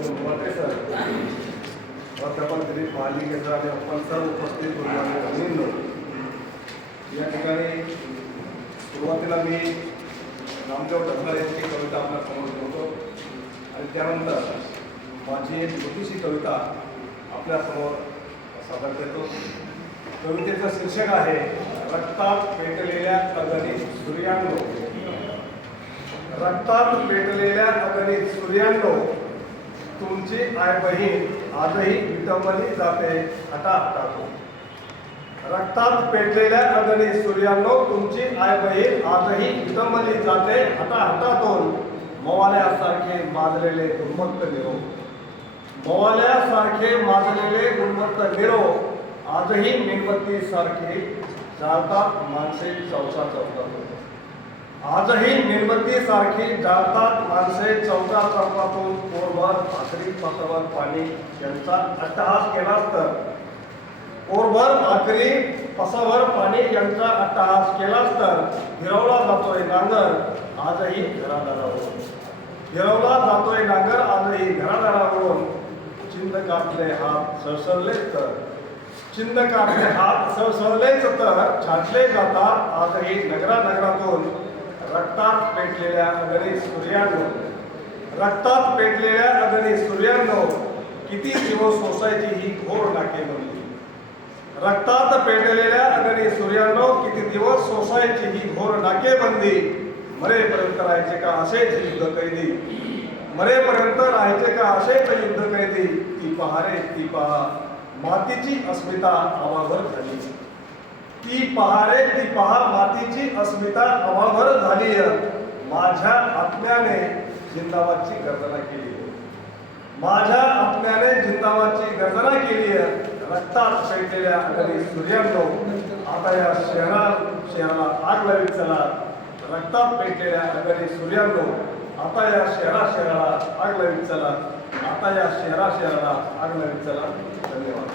मोठे सर वर्तमानपत्री महालिकेचा आणि आपण सर्व उपस्थित मुलींनो या ठिकाणी सुरुवातीला मी रामदेव ढसाळ यांची कविता आपल्यासमोर ठेवतो आणि त्यानंतर माझी एक छोटीशी कविता आपल्यासमोर सादर करतो कवितेचं शीर्षक आहे रक्तात पेटलेल्या अगणी सूर्यानो रक्तात पेटलेल्या अगणित सूर्यांनो तुमची आय बहीण आजही विटंबली जाते हटाहटातून रक्तात पेटलेल्या अगणित सूर्यांनो तुमची आय बहीण आजही विटंबली जाते हटाहटातून मवाल्यासारखे माजलेले गुणवंत निरो मवाल्यासारखे माजलेले गुणवत्त निरो आजही मेणबत्तीसारखे जातात माणसे चौसा चौकातून. आजही मेणबत्ती जातात माणसे चौदा तर्फातून कोरभर भाकरी पात्रावर पाणी यांचा अट्टहास केला तर. कोरभर भाकरी पसावर पाणी यांचा अट्टहास केलाच तर. हिरवला जातोय नांगर आजही घरादारावरून. हिरवला जातोय नांगर आजही घरादारावरून. चिंद कापले हात सरसरले तर. चिंद कापले हात सरसरलेच तर. छाटले जातात आजही नगरानगरातून. रक्तात पेटलेल्या अगणी सूर्यानो रक्तात पेटलेल्या अगणी सूर्यानो किती दिवस सोसायची ही घोर नाकेबंदी रक्तात पेटलेल्या अगणी सूर्यानो किती दिवस सोसायची ही घोर नाकेबंदी मरेपर्यंत राहायचे का असेच युद्ध कैदी? मरेपर्यंत राहायचे का असेच युद्ध कैदी? ती पहा रे ती पहा. मातीची अस्मिता आवावर झाली. ती पहारे ती पहा मातीची अस्मिता अवाभर झाली माझ्या आत्म्याने जिंदाबादची गर्जना केली माझ्या आत्म्याने जिंदाबादची गर्जना केली रक्तात पेटलेल्या अगदी सूर्यांनो आता या शहरा शहराला आग लावीत चला. रक्तात पेटलेल्या अगदी सूर्यांनो आता या शहरा शहराला आग लावीत चला. आता या शहरा शहराला आग लावीत चला. धन्यवाद.